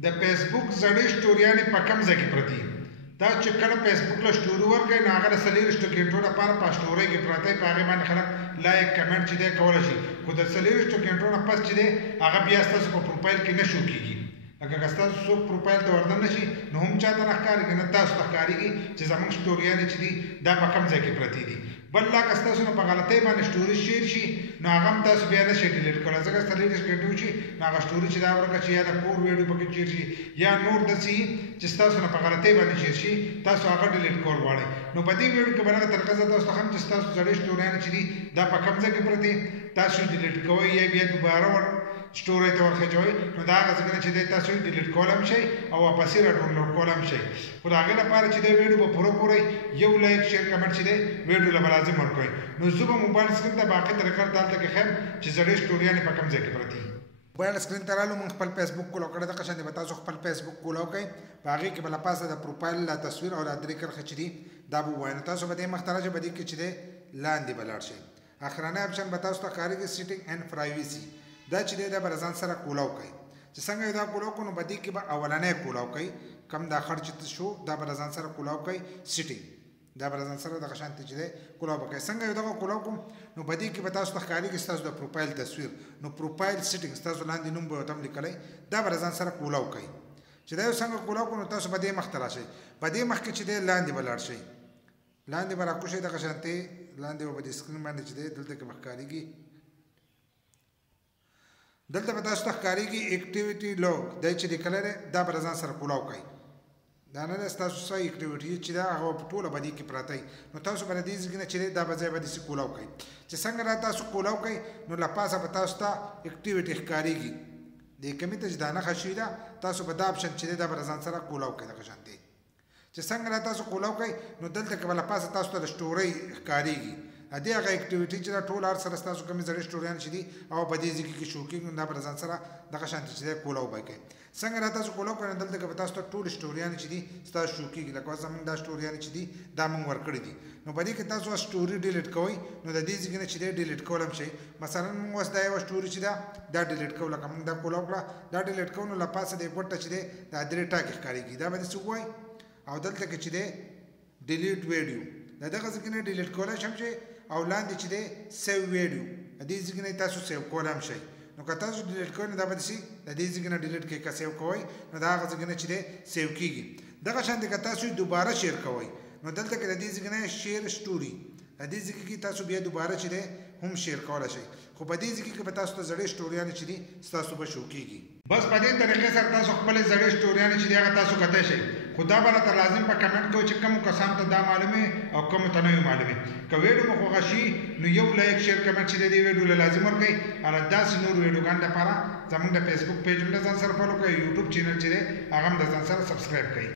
د فیسبوک زړې سټوریانې په کم ځای کې پرتې دي. دا چې کله فیسبوک له سټوري ورکوي نو هغه د 40 ګنټو لپاره په سټوري کې پراته وي، په هغې باندې خلک لایک کمنټ چې دی کولی شي، خو د 40 ګنټو نه پس چې دی هغه بیا ستاسو په پروفایل کې نه شو کېږي. لکه که ستاسو څوک پروفایل ته ورته نه شي نو هم چاته نه ښکارېږي نه تاسو ته ښکارېږي چې زموږ سټوریانې چې دي دا په کم ځای کې پرتې دي. بل لا که ستاسو نه په غلطۍ باندې سټوري شیر شي نو هغه هم تاسو بیا نه شئ ډیلیټ کولی، ځکه 40 ګنټې وشي نو هغه سټوري چې دا ورکړه چې یا د کور ویډیو پکې چیر شي یا نور داسې وي چې ستاسو نه په غلطۍ باندې شیر شي تاسو هغه ډیلیټ کول غواړئ. نو په دې ویډیو کې به دغه طریقه زه تاسو ته ښیم چې ستاسو زړې سټوریانې چې دي دا په کم ځای کې پرتې تاسو یې ډیلیټ کوئ یا بیا دوباره سټوري ته ورخېجوئ نو دا هغه ځای نه چې دی تاسو یې ډیلیټ کولی هم شئ او واپسې را ډاونلوډ کولی هم شئ. خو د هغې لپاره چې دی ویډیو به پوره ګورئ، یو لایک شیر کمنټ چې دی ویډیو له به لازم ورکوئ. نو زه به موبایل سکرین ته باقي طریقه دلته کې ښیم چې زړې سټوریانې په کم ځای کې پرتې دي. موبایل سکرین ته رالو، موږ خپل فیسبوک کولو کړی دغه شانتې به تاسو خپل فیسبوک کولو کوئ، په هغې کې به له پاسه د پروفایل لا تصویر او دا درې کرښې چې دي دا به ووایي. نو تاسو به دې مخ ته راشئ، په دې کې چې دی لاندې به لاړ شئ. اخرنی اپشن به تاسو ته ښکارېږي سیټینګ اینډ پرایویسي، دا چې دی دا به له ځان سره کولاو کوئ. چې څنګه یې دا کولاو کړو نو په دې کې به اولنی کولاو کوئ، کم دا خړ چې شو دا به له ځان سره کولاو کوئ سیټینګ، دا به له ځان سره دغه شانتې چې دی کولاو به کوئ. څنګه یې دغه کولاو کړو نو په دې کې به تاسو ته ښکارېږي ستاسو د پروفایل تصویر، نو پروفایل سیټینګ ستاسو لاندې نوم به ورته هم لیکلی دا به له ځان سره کولاو کوئ. چې دا یو څنګه کولاو کړو نو تاسو به دې مخ ته راشئ، په دې مخ کې چې دی لاندې به لاړ شئ، لاندې به راکوشئ دغه شانتې لاندې به په دې سکرین باندې چې دی دلته کې به ښکارېږي، دلته به تاسو ته ښکارېږي اکټیویټي لوګ دی چې لیکلی دی دا به له ځان سره کولاو کوئ. دا نه دی ستاسو څه اکټیویټي چې دا هغه به ټوله به دې کې پراته وي، نو تاسو به له دې ځای نه چې دی دا به ځای به داسې کولاو کوئ. چې څنګه را تاسو کولاو کوئ نو له پاسه به تاسو ته اکټیویټي ښکارېږي، دې کمې ته چې دا نښه شوې ده تاسو به دا اپشن چې دی دا به له ځان سره کولاو کوئ دغه شانتې. چې څنګه را تاسو کولاو کوئ نو دلته کې به له پاسه تاسو ته د سټورۍ ښکارېږي، دې هغه اکټیویټي چې دا ټول هر سره ستاسو کومې زړې سټوریانې چې دي او په دې ځای کې شو کېږي نو دا به له ځان سره دغه شانتې چې دی کولاو به کوئ. څنګه را تاسو کولاو کوئ نو دلته کې به تاسو ته ټولې سټوریانې چې دي ستاسو شو کېږي، لکه اوس زموږ دا سټوریانې چې دي دا موږ ورکړي دي. نو په دې کې تاسو سټوري ډیلیټ کوئ نو د دې ځای نه چې دی ډیلیټ کولی هم شئ. مثلا موږ اوس دا یوه سټوري چې ده دا ډیلیټ کوو، لکه موږ دا کولاو کړه دا ډیلیټ کوو نو له پاسه د ګوټه چې دی دا درې ټاکې ښکارېږي، دا به داسې ووایي او دلته کې چې دی ډیلیټ ویډیو د دغه ځای نه ډیلیټ کولی شم شئ او لاندې چې دی سیو ویډیو د دې ځای نه تاسو سیو کولی هم شئ. نو که تاسو ډیلیټ کوئ نو دا به داسې د دې ځای نه ډیلیټ کوئ، که سیو کوئ نو د هغه ځای نه چې دی سیو کېږي. دغه شانتې که تاسو یې دوباره شیر کوئ نو دلته کې د دې ځای نه شیر سټوري د دې ځای کې تاسو بیا دوباره چې دی هم شیر کولی شئ، خو په دې ځای کې به تاسو ته زړې سټوریانې چې دي ستاسو به شو کېږي. بس په دې طریقې سره تاسو خپلې زړې سټوریانې چې دي هغه تاسو کتلی شئ، خو دا به راته لازم په کمنټ کوئ چې کومو کسانو ته دا معلومې او کومو ته نه وي معلومې. که ویډیو مو خوښه شي نو یو لایک شیر کمنټ چې دی دې ویډیو له لازم ورکوئ، او داسې نور ویډیوګانو لپاره زموږ د فیسبوک پیج هم د ځان سره فالو کړئ، یوټیوب چینل چې دی هغه هم د ځان سره سبسکرایب کړئ.